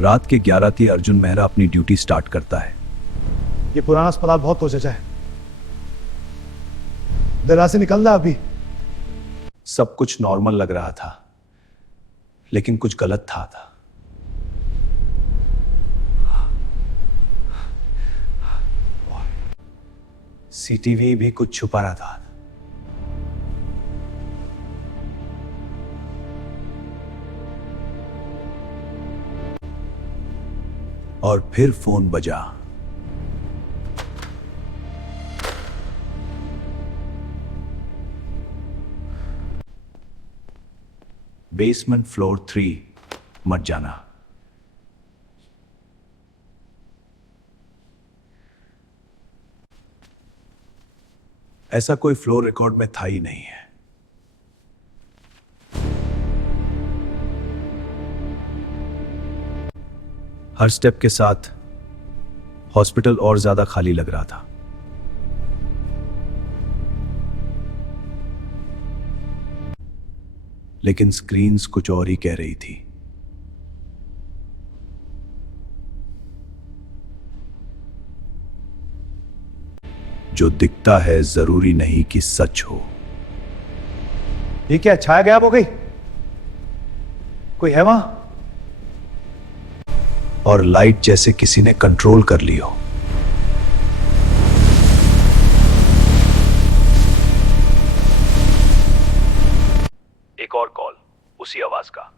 रात के 11 थी। अर्जुन मेहरा अपनी ड्यूटी स्टार्ट करता है। ये पुराना अस्पताल बहुत तोचचा है, दरा से निकल रहा अभी। सब कुछ नॉर्मल लग रहा था, लेकिन कुछ गलत था। सीटीवी भी कुछ छुपा रहा था। और फिर फोन बजा। बेसमेंट फ्लोर 3, मत जाना। ऐसा कोई फ्लोर रिकॉर्ड में था ही नहीं है। हर स्टेप के साथ हॉस्पिटल और ज्यादा खाली लग रहा था। लेकिन स्क्रीन्स कुछ और ही कह रही थी। जो दिखता है जरूरी नहीं कि सच हो। ये क्या, छाया गायब हो गई? कोई है वहां? और लाइट जैसे किसी ने कंट्रोल कर ली हो। एक और कॉल, उसी आवाज का।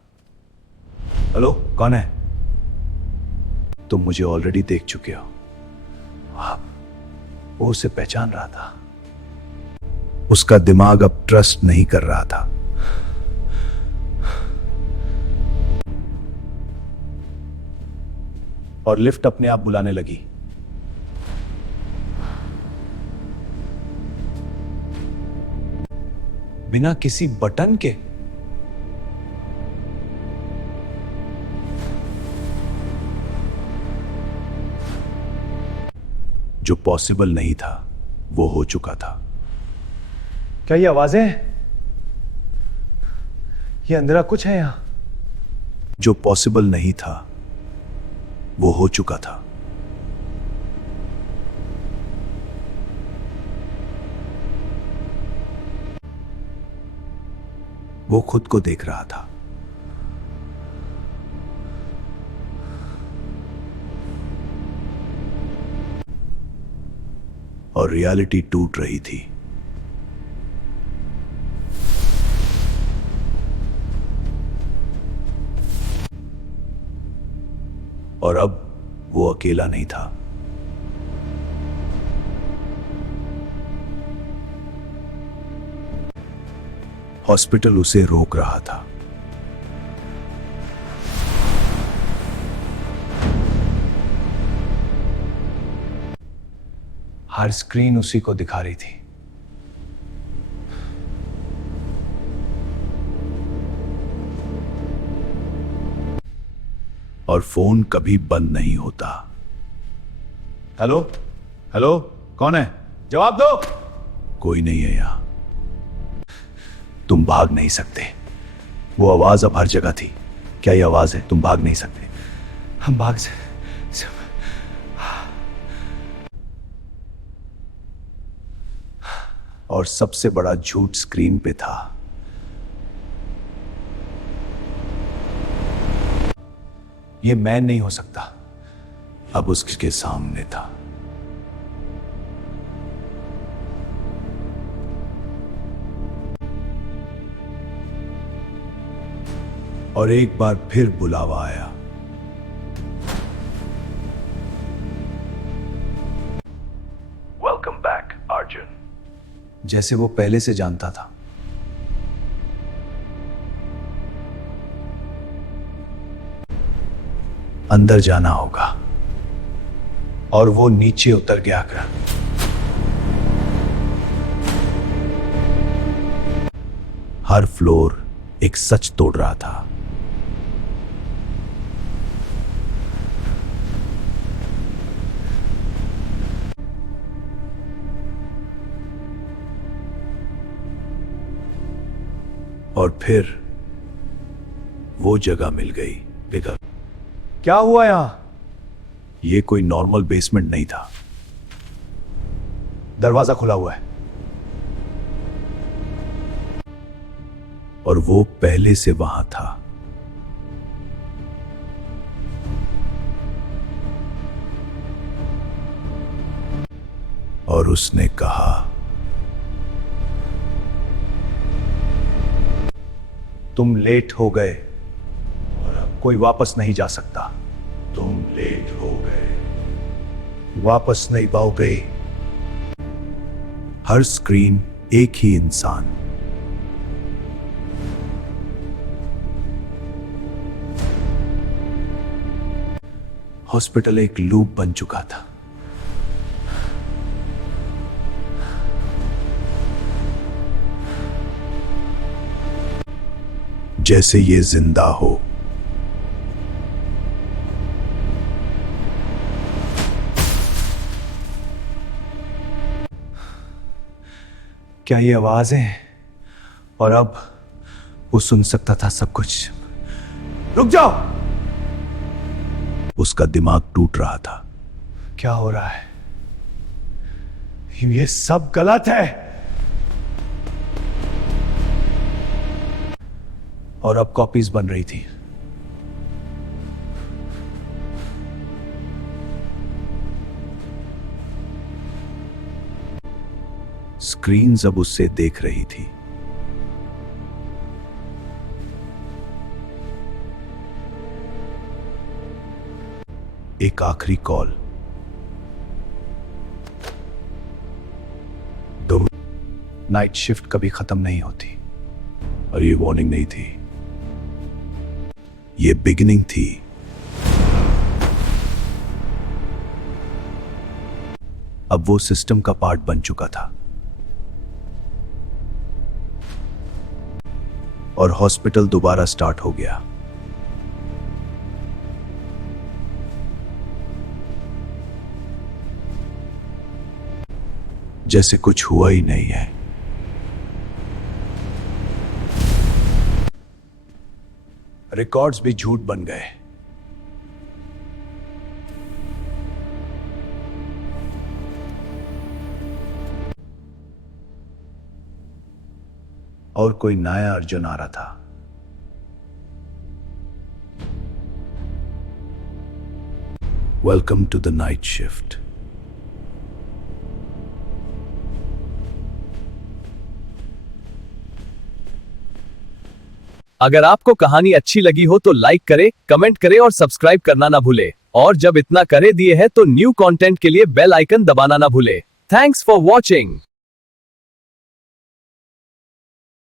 हेलो, कौन है? तुम मुझे ऑलरेडी देख चुके हो। वो उसे पहचान रहा था। उसका दिमाग अब ट्रस्ट नहीं कर रहा था। और लिफ्ट अपने आप बुलाने लगी। बिना किसी बटन के। जो पॉसिबल नहीं था वो हो चुका था। क्या ये आवाजें? ये अंधेरा कुछ है यहां? जो पॉसिबल नहीं था वो हो चुका था। वो खुद को देख रहा था। और रियलिटी टूट रही थी। और अब वो अकेला नहीं था। हॉस्पिटल उसे रोक रहा था। हर स्क्रीन उसी को दिखा रही थी। और फोन कभी बंद नहीं होता। हेलो, हेलो, कौन है? जवाब दो। कोई नहीं है यहां। तुम भाग नहीं सकते। वो आवाज अब हर जगह थी। क्या ये आवाज है? तुम भाग नहीं सकते। हम भाग से और सबसे बड़ा झूठ स्क्रीन पे था। ये मैं नहीं हो सकता, अब उसके सामने था। और एक बार फिर बुलावा आया। Welcome back Arjun. जैसे वो पहले से जानता था। अंदर जाना होगा। और वो नीचे उतर गया। हर फ्लोर एक सच तोड़ रहा था। और फिर वो जगह मिल गई। क्या हुआ यहां? यह कोई नॉर्मल बेसमेंट नहीं था। दरवाजा खुला हुआ है। और वो पहले से वहां था। और उसने कहा, तुम लेट हो गए और अब कोई वापस नहीं जा सकता। तुम लेट हो गए, वापस नहीं पाओगे। हर स्क्रीन एक ही इंसान। हॉस्पिटल एक लूप बन चुका था। जैसे ये जिंदा हो। क्या ये आवाज है? और अब वो सुन सकता था सब कुछ। रुक जाओ! उसका दिमाग टूट रहा था। क्या हो रहा है? ये सब गलत है। और अब कॉपीज बन रही थी। स्क्रीन्स अब उससे देख रही थी। एक आखिरी कॉल। नाइट शिफ्ट कभी खत्म नहीं होती। और ये वार्निंग नहीं थी, ये बिगिनिंग थी। अब वो सिस्टम का पार्ट बन चुका था। और हॉस्पिटल दोबारा स्टार्ट हो गया। जैसे कुछ हुआ ही नहीं है। रिकॉर्ड्स भी झूठ बन गए। और कोई नया अर्जुन आ रहा था। Welcome to the night shift. अगर आपको कहानी अच्छी लगी हो तो लाइक करें, कमेंट करें और सब्सक्राइब करना ना भूले। और जब इतना करे दिए है तो न्यू कंटेंट के लिए बेल आइकन दबाना ना भूले। Thanks for watching.